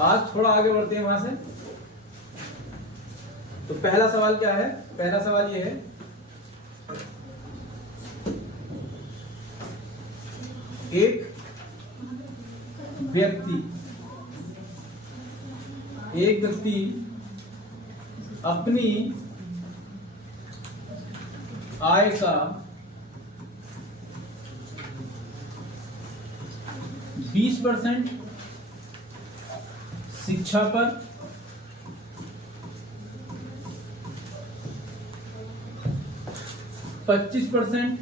आज थोड़ा आगे बढ़ते हैं वहां से। तो पहला सवाल क्या है? पहला सवाल ये है, एक व्यक्ति अपनी आय का 20% शिक्षा पर, 25%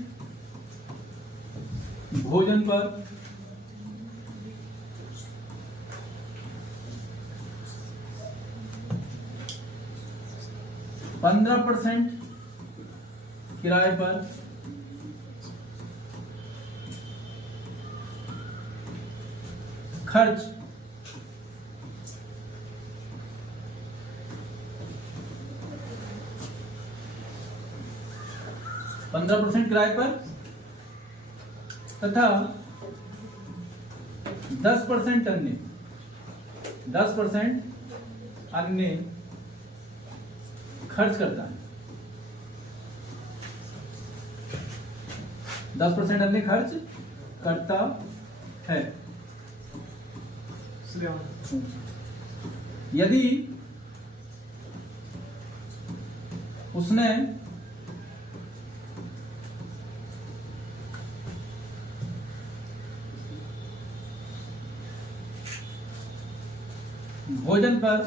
भोजन पर, 15% किराए पर, खर्च 15% किराए पर तथा 10% अन्य खर्च करता है। 10% अन्य खर्च करता है। यदि उसने भोजन पर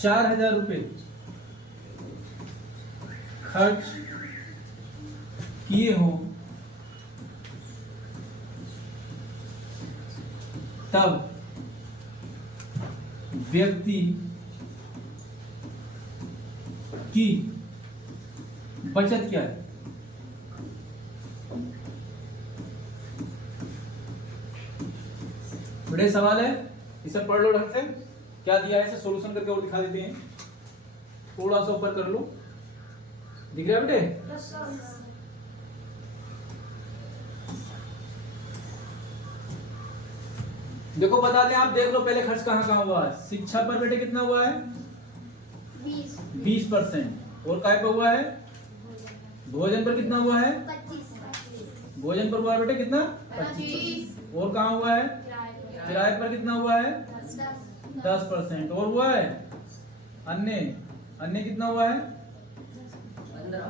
4,000 रुपये खर्च किए हो, तब व्यक्ति की बचत क्या है? बड़े सवाल है, इसे पढ़ लो ढंग से। क्या दिया है इसे सॉल्यूशन करके और दिखा देते हैं। थोड़ा सा ऊपर कर लो, दिख रहा है बेटे? देखो बता दें, आप देख लो पहले खर्च कहाँ हुआ है। शिक्षा पर बेटे कितना हुआ है? 20%। और काय पर हुआ है? भोजन पर कितना हुआ है? 25। भोजन पर हुआ है बेटे कितना? 25। और कहाँ हुआ है? किराए पर कितना हुआ है? 10%। और हुआ है अन्य कितना हुआ है? 15।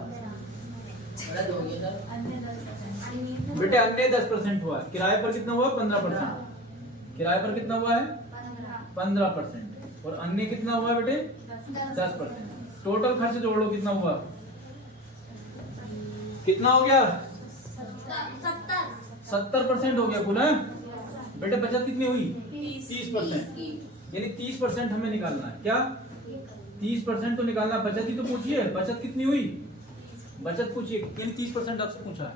बेटे अन्य 10% हुआ है। किराए पर कितना हुआ? 15%। किराए पर कितना हुआ है? 15%। और अन्य कितना हुआ बेटे? 10%। टोटल खर्च जोड़ो कितना हुआ? कितना हो गया? 70% हो गया कुल है बेटे। बचत कितनी हुई? 30%। यानी 30% हमें निकालना है। क्या 30% तो निकालना? बचत ही तो पूछिए, बचत कितनी हुई? बचत पूछिए, यानी 30% आपसे पूछा है।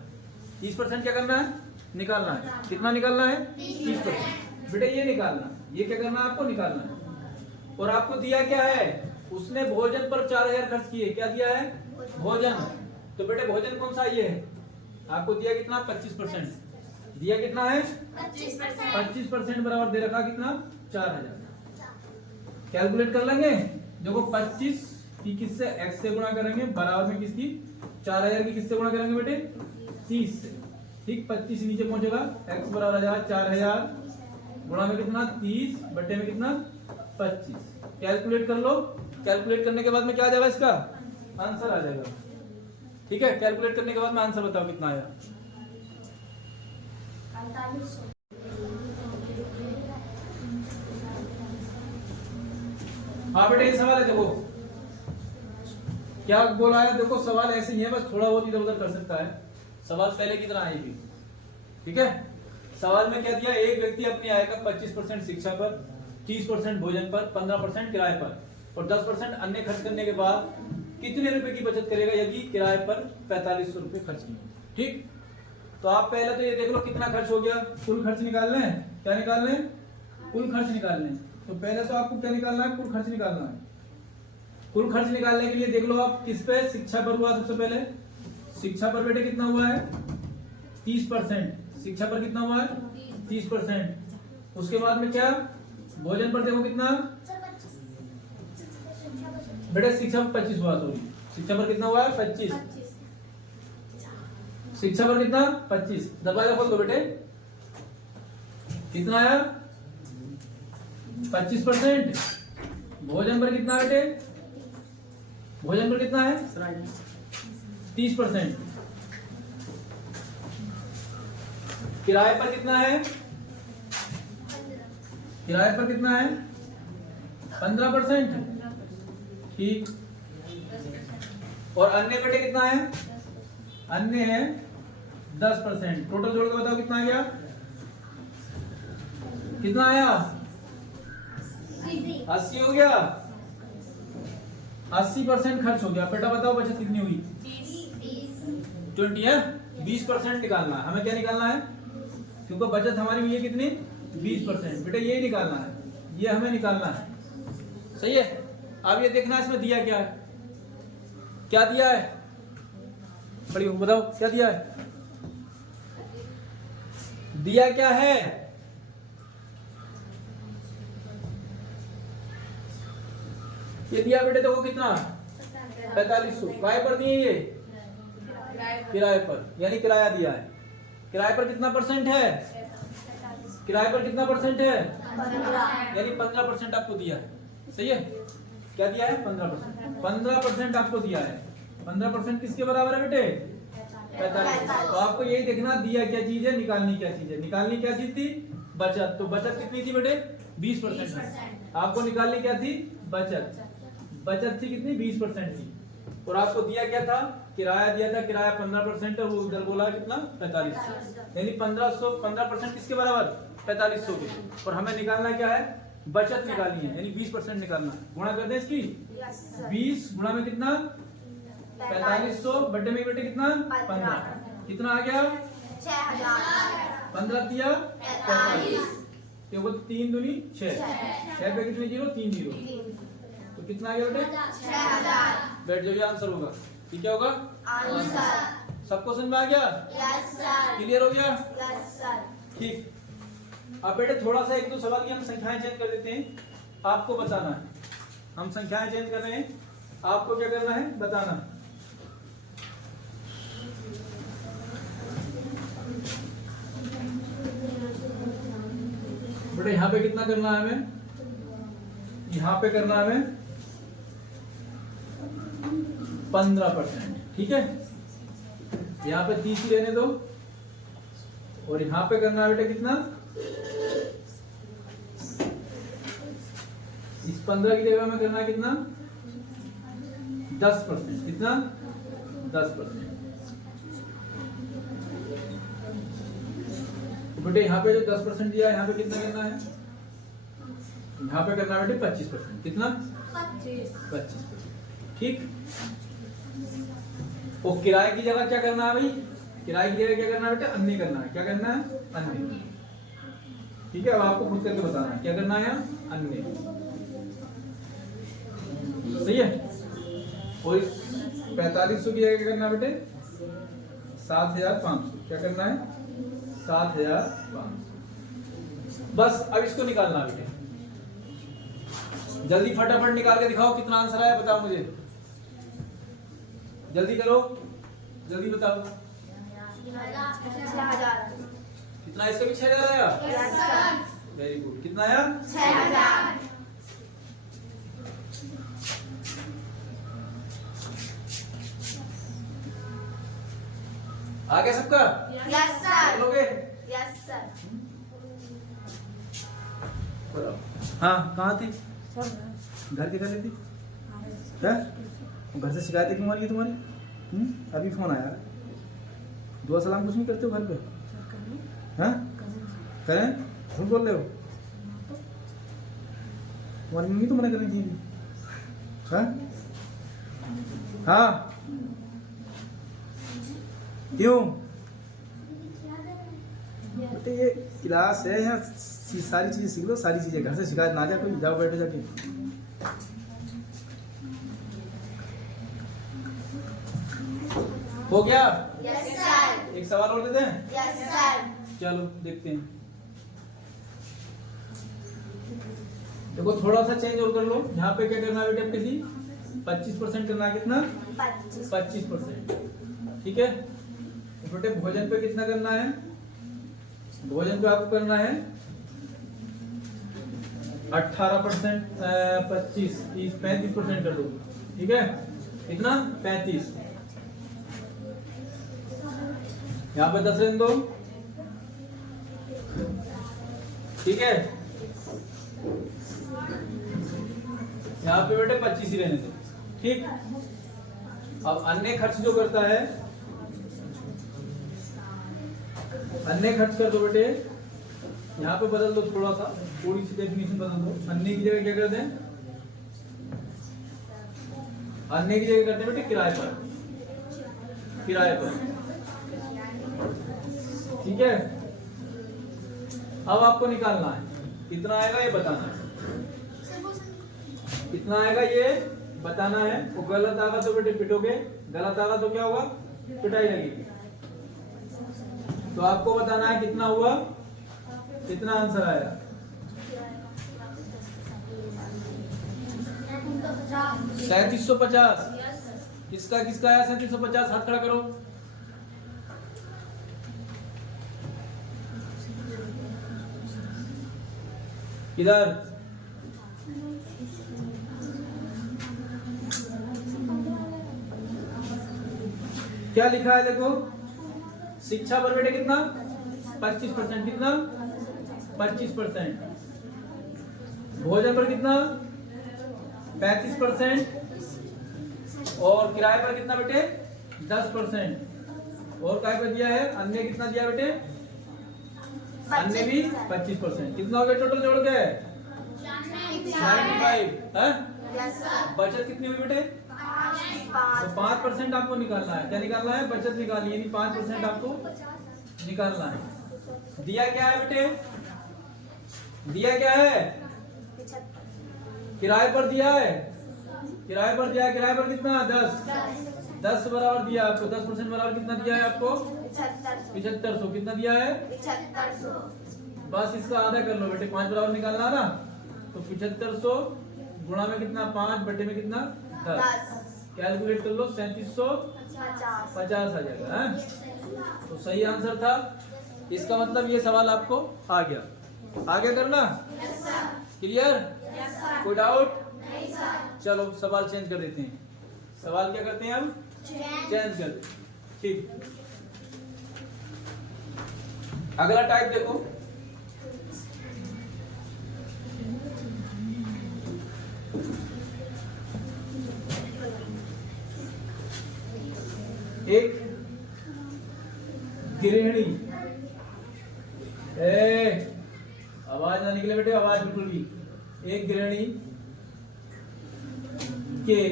30% क्या करना है? निकालना है। कितना निकालना है? 30%। बेटे ये निकालना, ये क्या करना है आपको? निकालना है। और आपको दिया क्या है? उसने भोजन पर 4,000 खर्च किए। क्या दिया है? भोजन। तो बेटे भोजन कौन सा ये है? आपको दिया कितना? 25%। दिया कितना है? 25% बराबर दे रखा कितना? 4,000। कैलकुलेट कर लेंगे। देखो 25 की किससे? x से गुणा करेंगे, बराबर में किसकी? 4,000 की किससे गुणा करेंगे बेटे? 30 से। ठीक, 25 नीचे पहुंचेगा, x बराबर आ जाएगा 4,000 गुणा में कितना? 30 बटे में कितना? 25। कैलकुलेट कर लो। कैलकुलेट करने के बाद में क्या आ जाएगा? इसका आंसर आ जाएगा। ठीक है, कैलकुलेट करने के बाद में आंसर बताओ कितना आया। हाँ बेटे ये सवाल है, देखो क्या बोला है। देखो सवाल ऐसे ही है, बस थोड़ा बहुत इधर उधर कर सकता है। सवाल पहले की तरह आएगी। ठीक है, सवाल में क्या दिया? एक व्यक्ति अपनी आय का 25% शिक्षा पर, 30% भोजन पर, 15% किराए पर और 10% अन्य खर्च करने के बाद कितने रुपए की बचत करेगा यदि किराए पर 4500 रुपए खर्च किए। ठीक, तो आप पहले तो ये देख लो कितना खर्च हो गया। कुल खर्च निकालना है। क्या निकालना है? कुल खर्च निकालना है। तो पहले तो आपको क्या निकालना है? कुल खर्च निकालना है। कुल खर्च निकालने के लिए देख लो आप किस पे? शिक्षा पर हुआ सबसे पहले। शिक्षा पर बेटे कितना हुआ है? 30%। शिक्षा पर कितना हुआ है 30%। उसके बाद में क्या भोजन पर देखो कितना बेटा शिक्षा पर 25 हुआ, सॉरी शिक्षा पर कितना हुआ है 25। शिक्षा पर कितना 25। दरवाजा खोल दो बेटे, कितना आया 25%। भोजन पर कितना है बेटे, भोजन पर कितना है 30%। किराए पर कितना है, किराए पर कितना है 15%। ठीक। और अन्य बेटे कितना है, अन्य है 10%। टोटल जोड़ के बताओ कितना आ गया, कितना आया 80 हो गया। 80% खर्च हो गया। बेटा बताओ बचत कितनी हुई 20 है। 20% निकालना है हमें। क्या निकालना है, क्योंकि बचत हमारी हुई है कितनी 20%। बेटा यही निकालना है, ये हमें निकालना है। सही है। अब ये देखना है इसमें दिया क्या है, क्या दिया है बड़ी बताओ क्या दिया है, दिया क्या है, ये दिया बेटे देखो कितना 4500। काय पर दिए ये किराए पर, यानी किराया दिया है। किराए पर कितना परसेंट है, किराए पर कितना परसेंट है, यानी 15% आपको दिया है। सही है। क्या दिया है 15%। 15% आपको दिया है। 15% किसके बराबर है बेटे 45। तो आपको यही देखना दिया क्या चीज है, निकालनी क्या चीज है। निकालनी क्या चीज थी बचत। तो बचत कितनी थी बेटे 20%। आपको निकालनी क्या थी बचत। बचत थी कितनी 20% थी। और आपको दिया क्या था, किराया दिया था। किराया 15% और वो उधर बोला कितना 4500, यानी 1500। 15% किसके बराबर 4500 के। और हमें निकालना क्या है बचत निकालनी है, यानी 20% निकालना है। गुणा कर दें इसकी 20 गुणा में कितना 4500 बटे में बेटे कितना 15। कितना आ गया 15 दिया 45। देखो 3 दूनी 6, 6 पे कितने जीरो 3 जीरो। तो कितना आ गया बेटे 6000। बैठ जाइए आंसर होगा। ठीक है होगा आंसर। सबको समझ में आ गया, यस सर। क्लियर हो गया, यस सर। ठीक। अब बेटे थोड़ा सा 1-2 सवाल की हम संख्याएं चेंज कर देते हैं, आपको बताना है। हम संख्याएं चेंज कर रहे हैं, आपको क्या करना है बताना। बेटे यहाँ पे कितना करना है हमें, यहाँ पे करना है हमें 15%। ठीक है। यहाँ पे 30 ही रहने दो। और यहाँ पे करना है बेटे कितना, इस 15 की जगह में करना है कितना 10%। कितना 10%। तो बेटे यहाँ पे जो 10% दिया है यहाँ पे कितना करना है, यहाँ पे करना है बेटे 25%। कितना 25%। ठीक। और किराए की जगह क्या करना है भाई, किराए की जगह क्या करना है बेटे अन्य करना है। क्या करना है अन्य। ठीक है। अब आपको खुद करके बताना है क्या करना है अन्य। सही है। और इस 4500 की जगह क्या करना है बेटे 7500। क्या करना है 7500। बस अब इसको निकालना है बेटे। जल्दी फटाफट निकाल के दिखाओ कितना आंसर आया, बताओ मुझे। जल्दी करो, जल्दी बताओ। कितना, इसका भी 6000 आया। Very good. कितना आया 6000। आ गया सबका, यस सर। बोलोगे यस सर। हाँ कहाँ थी, घर के घर थी क्या, घर से शिकायत है तुम्हारी तुम्हारी। अभी फोन आया, दुआ सलाम कुछ नहीं करते हो घर पे, हाँ करें, झूठ बोल रहे हो। तुम्हारी मम्मी तो मना करनी चाहिए। हाँ हाँ क्यों बेटे, ये क्लास है यहाँ, सारी चीजें सीख लो, सारी चीजें। घर से शिकायत ना जाए कोई, जाओ बैठो जाके। हो गया, यस सर। एक सवाल और देते हैं? Yes sir. चलो देखते हैं। देखो थोड़ा सा चेंज और कर लो। यहाँ पे क्या करना है बेटे आपके 25% करना है। कितना? 25%। ठीक है। तो बेटे भोजन पे कितना करना है? भोजन पे आपको करना है 18%, 25, 30, 35% कर दो। ठीक है। कितना? 35। यहाँ पे 10 रहने दो। ठीक है। यहाँ पे बेटे 25 ही रहने दो। ठीक। अब अन्य खर्च जो करता है, अन्य खर्च कर दो बेटे। यहाँ पे बदल दो थोड़ा सा, थोड़ी सी डेफिनेशन बदल दो। अन्य की जगह क्या कर दें? अन्य की जगह करते हैं बेटे किराए पर। किराए पर। ठीक है। अब आपको निकालना है कितना आएगा ये बताना है। कितना आएगा ये बताना है। वो गलत आएगा तो बेटे पिटोगे, गलत आएगा तो क्या होगा? पिटाई लगेगी। तो आपको बताना है कितना हुआ, कितना आंसर आया। 3750। किसका किसका आया 3750? हाथ खड़ा करो। इधर क्या लिखा है देखो। शिक्षा पर बेटे कितना? 25%। कितना? 25%। भोजन पर कितना? 35%। और किराए पर कितना बेटे? 10%। और काय पर दिया है? अन्य कितना दिया बेटे? अन्य भी 25%। कितना हो गया टोटल जोड़ के? 95। बचत कितनी हुई बेटे? तो 5% आपको निकालना है। क्या निकालना है? बचत निकालनी, यानी 5% आपको निकालना है। दिया क्या है बेटे? दिया क्या है? किराए पर दिया है। किराए पर दिया है। किराए पर कितना? 10 बराबर दिया आपको। 10% बराबर कितना दिया है आपको? 7500। कितना दिया है? 7500। बस इसका आधा कर लो बेटे। 5 बराबर निकालना है ना, तो 7500 गुणा में कितना? 5 बटे में कितना? 10। कैलकुलेट कर लो। 3750 आ जाएगा। तो सही आंसर था। इसका मतलब ये सवाल आपको आ गया। आगे करना क्लियर? कोई डाउट? चलो सवाल चेंज कर देते हैं। सवाल क्या करते हैं हम? चेंज कर देते। ठीक। अगला टाइप देखो। एक गृहिणी, आवाज ना निकले बेटे, आवाज बिल्कुल भी। एक गृहिणी के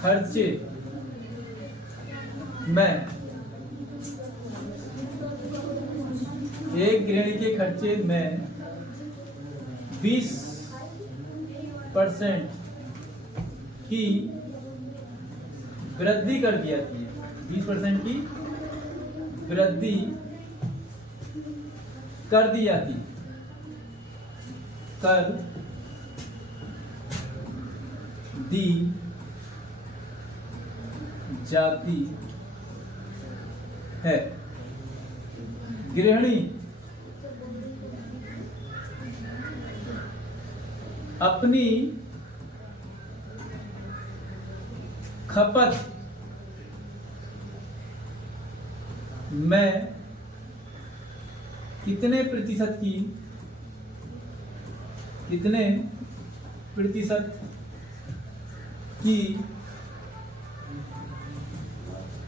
खर्चे में, एक गृहिणी के खर्चे में 20% की वृद्धि कर दी जाती है। 20% की वृद्धि कर दी जाती, कर दी जाती है। गृहिणी अपनी खपत में कितने प्रतिशत की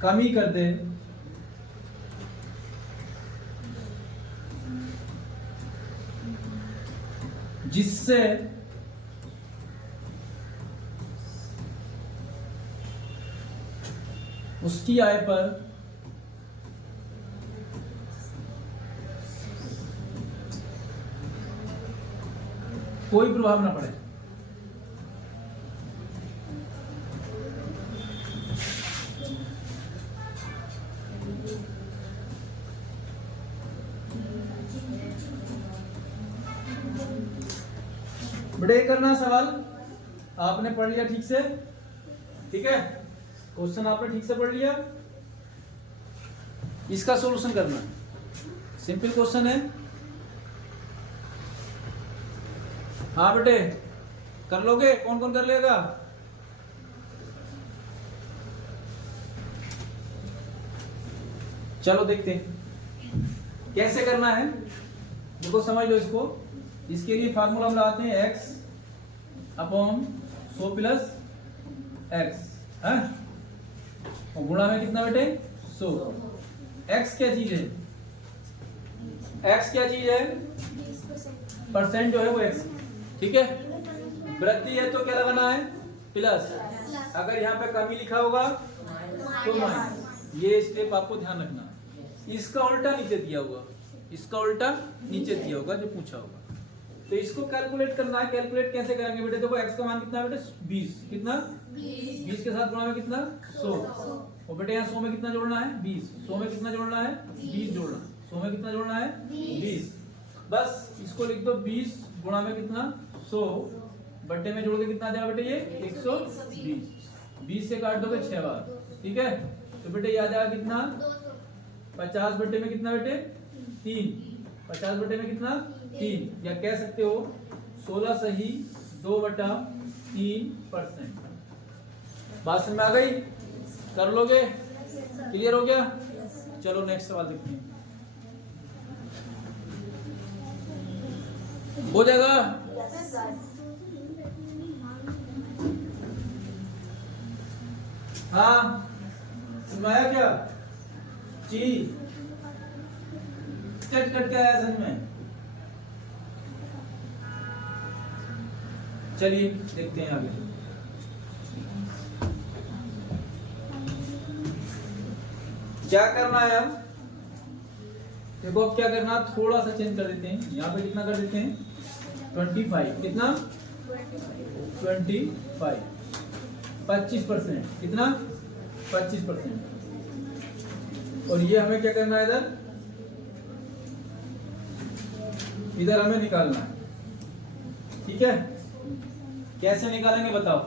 कमी कर दे, जिससे उसकी आय पर कोई प्रभाव ना पड़े। बेटे ये करना सवाल आपने पढ़ लिया ठीक से, ठीक है, क्वेश्चन आपने ठीक से पढ़ लिया, इसका सॉल्यूशन करना है, सिंपल क्वेश्चन है। हाँ बेटे कर लोगे, कौन कौन कर लेगा? चलो देखते हैं कैसे करना है। देखो समझ लो इसको, इसके लिए फार्मूला हम लगाते हैं x अपॉन 100 प्लस x है, और गुणा में कितना बेटे 100। x क्या चीज है? x क्या चीज है? परसेंट जो है वो x, ठीक है। वृद्धि है तो क्या लगाना है? प्लस। अगर यहाँ पे कमी लिखा होगा तो माइनस। ये स्टेप आपको ध्यान रखना। इसका उल्टा नीचे दिया होगा, इसका उल्टा नीचे दिया होगा जो पूछा होगा। तो इसको कैलकुलेट करना है। कैलकुलेट कैसे करेंगे बेटे? देखो x का मान कितना है बेटे 20, कितना 20 के साथ गुणा में कितना 100, और बेटे यहाँ 100 में कितना जोड़ना है 20, 100 में कितना जोड़ना है 20 जोड़ना, 100 में कितना जोड़ना है 20। बस इसको लिख दो 20 गुणा में कितना 100 बट्टे में जोड़ के कितना आ जाएगा बेटे ये 120। 20 से काट दोगे 6 बार, ठीक है। तो बेटे ये आ जाएगा कितना 50 बट्टे में कितना बेटे 3, 50 बट्टे में कितना 3, या कह सकते हो 16 सही 2/3%। बात समझ में आ गई? कर लोगे? क्लियर हो गया? चलो नेक्स्ट सवाल देखते हैं। हो जाएगा? हाँ सुनाया क्या? जी कट कट के आया समझ में। चलिए देखते हैं आगे। क्या करना है अब? देखो अब क्या करना, थोड़ा सा चेंज कर देते हैं। यहाँ पे कितना कर देते हैं 25, कितना 25, 25%, कितना 25%। और ये हमें क्या करना है इधर, इधर हमें निकालना है, ठीक है। कैसे निकालेंगे बताओ?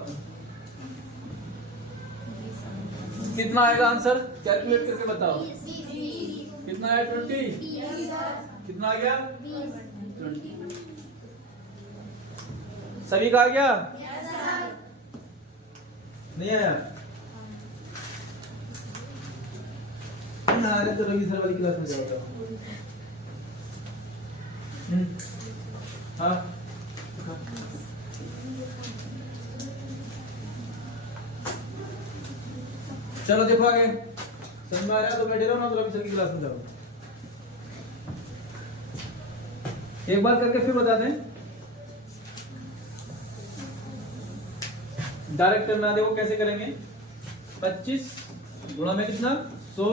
कितना आएगा आंसर? कैलकुलेट करके बताओ। कितना है 20, कितना आ गया 20। सभी का आ गया? नहीं आया? ना अरे तो रवि सर वाली क्लास में जाओ। हाँ चलो देखो आगे समझ में आ रहा है तो बैठे रहो, ना तो रवि सर की क्लास में जाओ। एक बार करके फिर बता दें। डायरेक्ट करना, देखो कैसे करेंगे। 25 गुणा में कितना 100,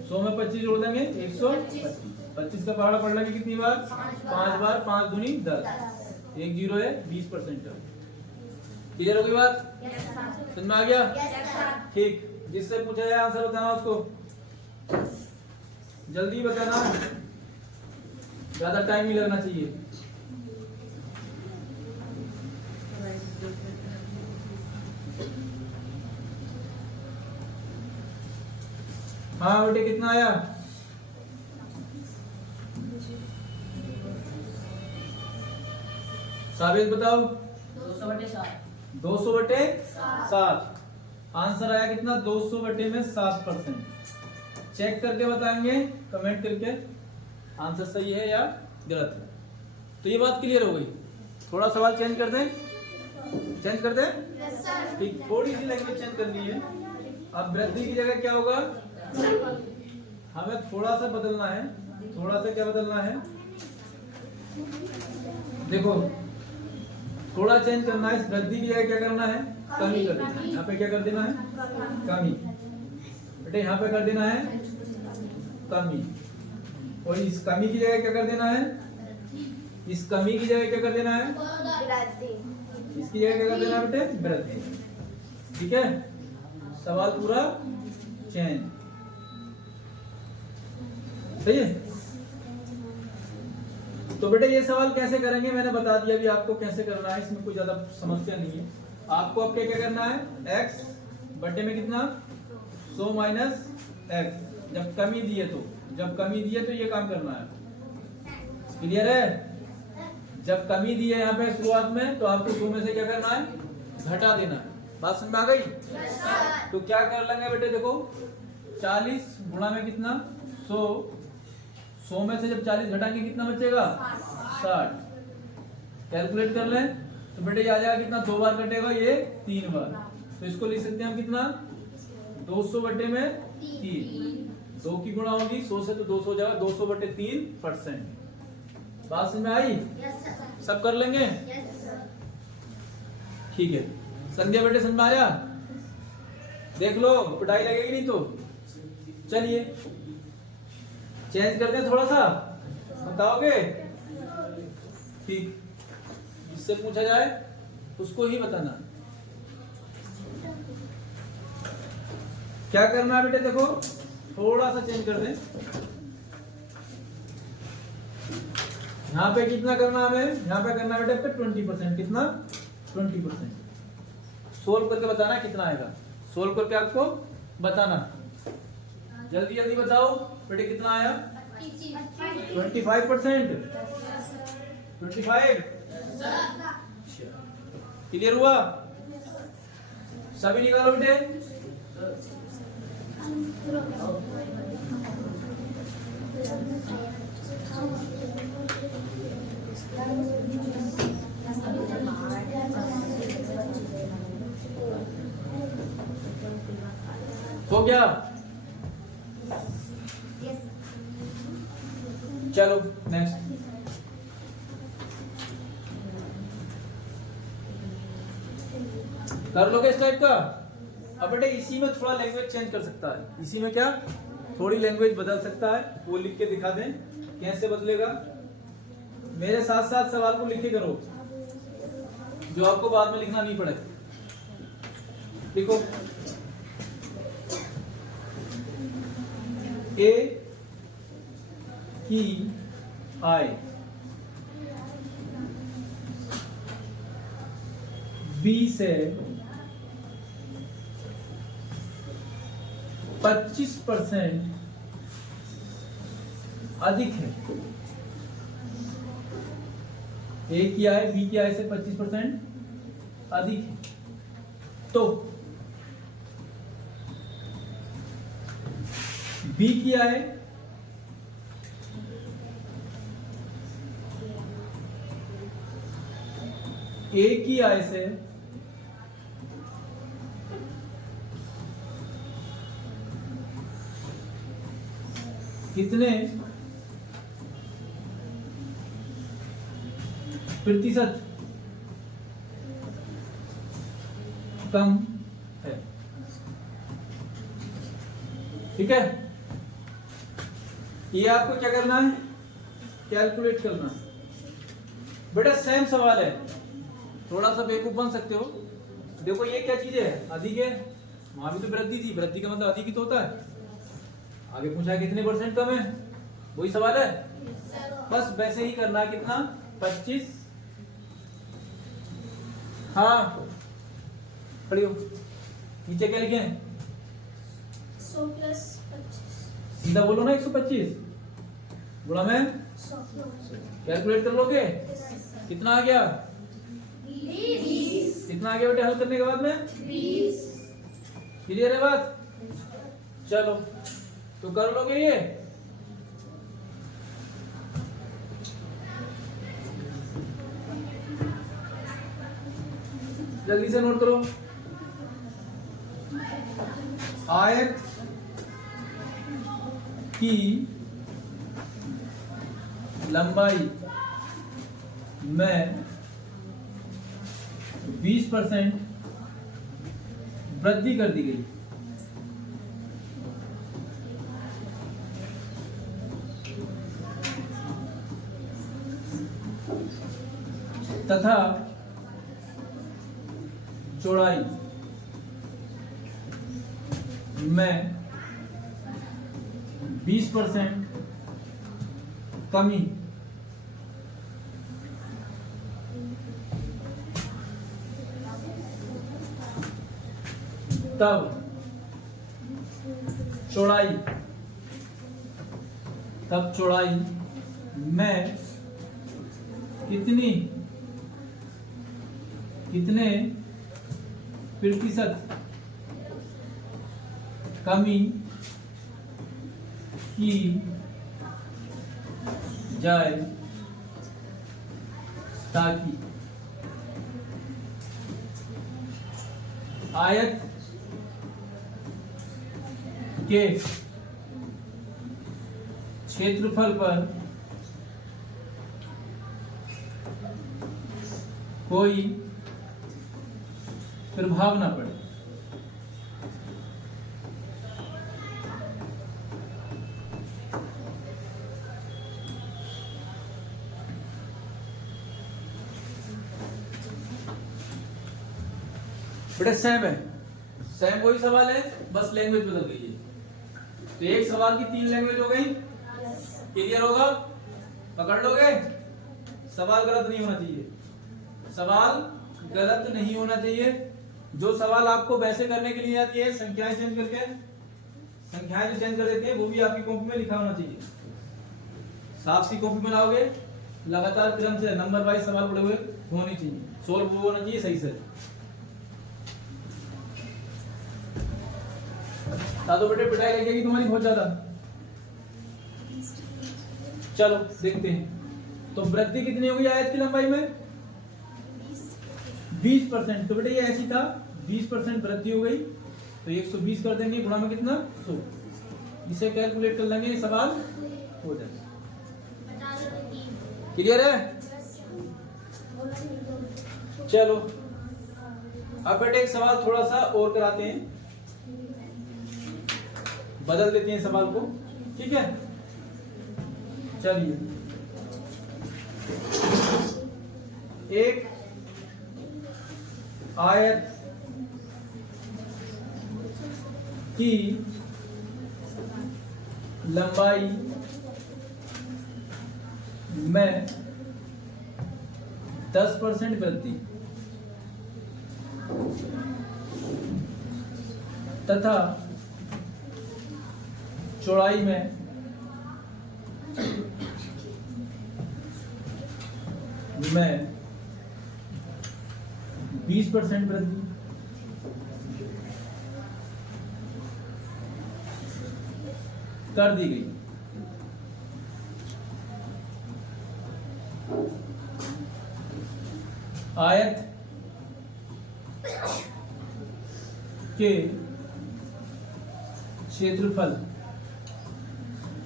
100 में 25 जोड़ देंगे 125। 25 का पहाड़ा पढ़ लेंगे कितनी बार? 5 बार, 5 दूनी 10, 1 0 है 20%। क्लियर हो गई बात? समझ में आ गया? ठीक। जिससे पूछा जाए आंसर बताना, उसको जल्दी बताना, ज्यादा टाइम नहीं लगना चाहिए। हाँ बेटे कितना आया? साबित बताओ। 200/7। आंसर आया कितना 200/7%। चेक करके बताएंगे कमेंट करके आंसर सही है या गलत है। तो ये बात क्लियर हो गई। थोड़ा सवाल चेंज कर दें, चेंज कर दें, ठीक। थोड़ी सी लैंग्वेज चेंज करनी है। अब वृद्धि की जगह क्या होगा, हमें थोड़ा सा बदलना है। थोड़ा सा क्या बदलना है, देखो थोड़ा चेंज करना है। इस वृद्धि की जगह क्या करना है, कमी कर देना है। यहाँ पे क्या कर देना है, कमी। बेटे यहाँ पे कर देना है कमी, और इस कमी की जगह क्या कर देना है, इस कमी की जगह क्या कर देना है, इसकी जगह क्या कर देना है बेटे, वृद्धि। ठीक है, सवाल पूरा चेंज। सही है। तो बेटे ये सवाल कैसे करेंगे मैंने बता दिया अभी आपको कैसे करना है, इसमें कोई ज्यादा समस्या नहीं है। आपको अब क्या करना है, x बटे में कितना 100 माइनस x, जब कमी दिए तो ये काम करना है। क्लियर है? जब कमी दी है यहाँ पे शुरुआत में तो आपको 100 में से क्या करना है, घटा देना है। बात समझ में आ गई? तो क्या कर लेंगे बेटे, देखो 40 गुणा में कितना 100, 100 में से जब 40 घटाएंगे कितना बचेगा 60। कैलकुलेट कर लें तो बेटे ये आ जाएगा कितना, 2 बार कटेगा ये 3 बार, तो इसको लिख सकते हैं हम कितना 200 बटे में 3, 2 की गुणा होगी 100 से तो 200 हो जाएगा, 200 बटे 3%। बात समझ में आई? सब कर लेंगे? ठीक है संध्या बेटे, समझ में आया? देख लो पिटाई लगेगी नहीं तो। चलिए चेंज करते हैं थोड़ा सा, बताओगे? ठीक, जिससे पूछा जाए उसको ही बताना। क्या करना है बेटे, देखो थोड़ा सा चेंज कर दें। यहाँ पे कितना करना है हमें, यहाँ पे करना है बेटे 20%, कितना 20%। सोल्व करके बताना कितना आएगा, सोल्व करके आपको बताना। जल्दी जल्दी बताओ बेटे कितना आया, 25%। 25 क्लियर हुआ? सभी निकालो बेटे। हो गया? चलो नेक्स्ट। कर लोगे इस टाइप का? अब बेटे इसी में थोड़ा लैंग्वेज चेंज कर सकता है, इसी में क्या थोड़ी लैंग्वेज बदल सकता है, वो लिख के दिखा दें कैसे बदलेगा। मेरे साथ साथ सवाल को लिखे करो, जो आपको बाद में लिखना नहीं पड़े। लिखो ए की आय बी से 25% अधिक है। ए की आय बी की आय से 25% अधिक है, तो बी की आय ए की आय से कितने प्रतिशत कम है? ठीक है, ये आपको क्या करना है, कैलकुलेट करना है। बेटा सेम सवाल है, थोड़ा सा बेवकूफ बन सकते हो। देखो ये क्या चीज है, अधिक है, वहां भी तो वृद्धि थी, वृद्धि का मतलब अधिक ही तो होता है। आगे पूछा है कितने परसेंट कम है, वही सवाल है, बस वैसे ही करना है। कितना 25, हाँ पढ़ियो नीचे क्या लिखे हैं, 100 प्लस 25, सीधा बोलो ना 125 गुणा में 100, कैलकुलेट कर लोगे कितना आ गया, 20, कितना आ गया बेटे हल करने के बाद में 20। क्लियर है बात? चलो तो कर लोगे ये। जल्दी से नोट करो, आयत की लंबाई में 20% वृद्धि कर दी गई। तथा चौड़ाई में 20% कमी तब चौड़ाई में कितने प्रतिशत कमी की जाए ताकि आयत के क्षेत्रफल पर कोई प्रभाव ना पड़े। बेटा सेम है, सेम वही सवाल है, बस लैंग्वेज बदल गई है। तो एक सवाल की 3 लैंग्वेज हो गई। क्लियर होगा? पकड़ लोगे? सवाल गलत नहीं होना चाहिए, सवाल गलत नहीं होना चाहिए। जो सवाल आपको वैसे करने के लिए आती है, संख्याएं चेंज करके, संख्याएं जो चेंज कर देते हैं वो भी आपकी कॉपी में लिखा होना चाहिए। साफ सी कॉपी बनाओगे, लगातार क्रम से नंबर वाइज सवाल पड़े हुए होने चाहिए, सोल्व होना चाहिए सही से। दादो बेटे पिटाई लगेगी तुम्हारी बहुत ज्यादा। चलो देखते हैं। तो वृद्धि कितनी होगी आयत की लंबाई में? 20%। तो बेटे ये ऐसी था, 20% वृद्धि हो गई, तो 120 कर देंगे, गुणा में कितना? 100। इसे कैलकुलेट कर लेंगे, सवाल हो जाएगा। क्लियर है? चलो अब बेटे एक सवाल थोड़ा सा और कराते हैं, बदल देते हैं सवाल को, ठीक है? चलिए, एक आयत की लंबाई में 10% वृद्धि तथा चौड़ाई में 20% वृद्धि कर दी गई। आयत के क्षेत्रफल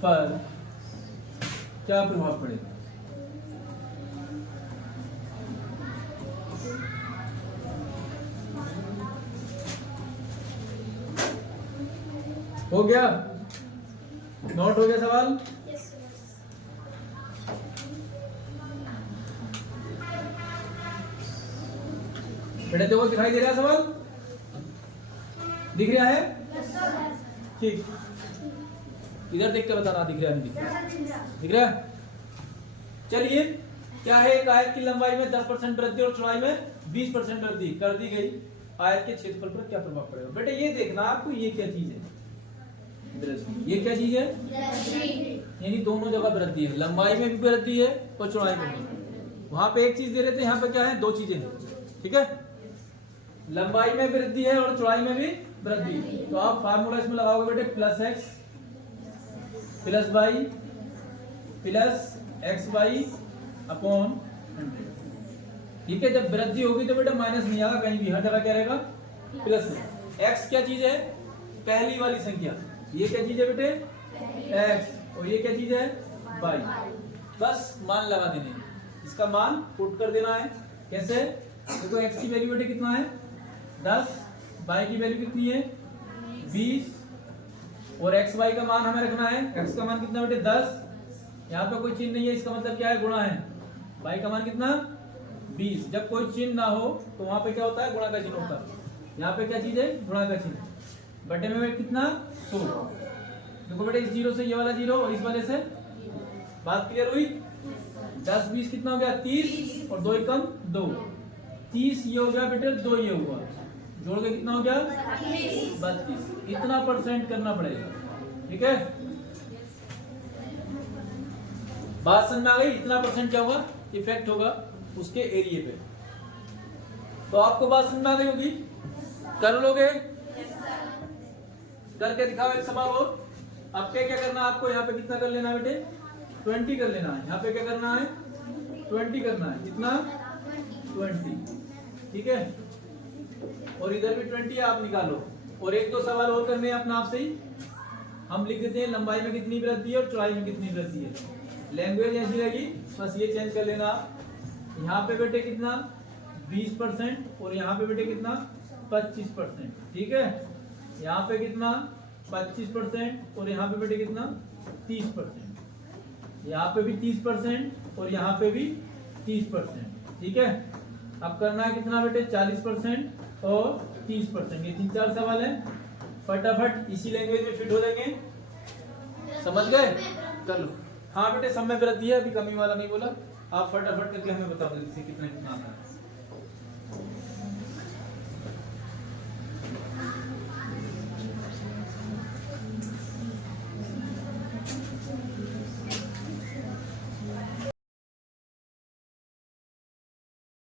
पर क्या प्रभाव पड़ेगा? हो गया? नोट हो गया सवाल? बेटा देखो, दिखाई दे रहा है सवाल? दिख रहा है? ठीक, इधर देख के बताना दिख रहा है नहीं दिख रहा है? चलिए, क्या है? एक आयत की लंबाई में 10% वृद्धि और चौड़ाई में 20% वृद्धि कर दी गई, आयत के क्षेत्रफल पर क्या प्रभाव पड़ेगा? बेटा ये देखना आपको, ये क्या चीज है? ये क्या चीज है? यानी दोनों जगह वृद्धि है, लंबाई में भी वृद्धि है और चौड़ाई में भी। वहां पे एक चीज दे रहे थे, यहाँ पे क्या है? 2 चीजें हैं, ठीक है? लंबाई में वृद्धि है और चौड़ाई में भी वृद्धि। तो आप फार्मूला इसमें लगाओगे बेटे, plus X plus Y plus X Y upon 100। ठीक है? जब वृद्धि होगी तो बेटा माइनस नहीं आएगा कहीं भी, हर जगह क्या रहेगा? प्लस। एक्स क्या चीज है? पहली वाली संख्या। ये क्या चीज है बेटे? एक्स। और ये क्या चीज है? वाई। बस मान लगा देने, इसका मान पुट कर देना है। कैसे? देखो, एक्स की वैल्यू बेटे कितना है? 10, वाई की वैल्यू कितनी है? 20, और एक्स वाई का मान हमें रखना है। एक्स का मान कितना बेटे? 10। यहाँ पे कोई चिन्ह नहीं है, इसका मतलब क्या है? गुणा है। वाई का मान कितना? 20। जब कोई चिन्ह ना हो तो वहां पे क्या होता है? गुणा का चिन्ह होता है। यहाँ पे क्या चीज है? गुणा का चिन्ह। बटे में कितना? 100। देखो बेटे, इस जीरो से ये वाला जीरो और इस वाले से, बात क्लियर हुई? 10 20 कितना हो गया? 30, और 2 एकम 2। 30 ये हो गया बेटे, 2 ये हुआ, जोड़ के कितना हो गया 32। इतना परसेंट करना पड़ेगा, ठीक है। बात समझ में आ गई? इतना परसेंट क्या होगा, इफेक्ट होगा उसके एरिया पे। तो आपको बात समझ में आ गई होगी, कर लोगे? करके दिखाओ एक सवाल और। अब क्या क्या करना है आपको, यहाँ पे कितना कर लेना है बेटे 20 कर लेना है। यहाँ पे क्या करना है 20 करना है, कितना 20, ठीक है। और इधर भी 20 आप निकालो। और एक दो सवाल और करने हैं अपने आप से ही। हम लिख देते हैं लंबाई में कितनी वृद्धि है और चौड़ाई में कितनी वृद्धि है। लैंग्वेज ऐसी रहेगी, बस ये चेंज कर लेना। यहाँ पे बेटे कितना 20% और यहाँ पे बेटे कितना 25%, ठीक है। यहाँ पे कितना 25% और यहाँ पे बेटे कितना 30%। यहाँ पे भी 30% और यहाँ पे भी 30%, ठीक है। अब करना है कितना बेटे 40% और 30%। ये 3-4 सवाल है, फटाफट इसी लैंग्वेज में फिट हो जाएंगे। समझ गए? कर लो। हाँ बेटे समय वृद्धि है, अभी कमी वाला नहीं बोला। आप फटाफट करके हमें बताओ जल्दी से कितना कितना आता है।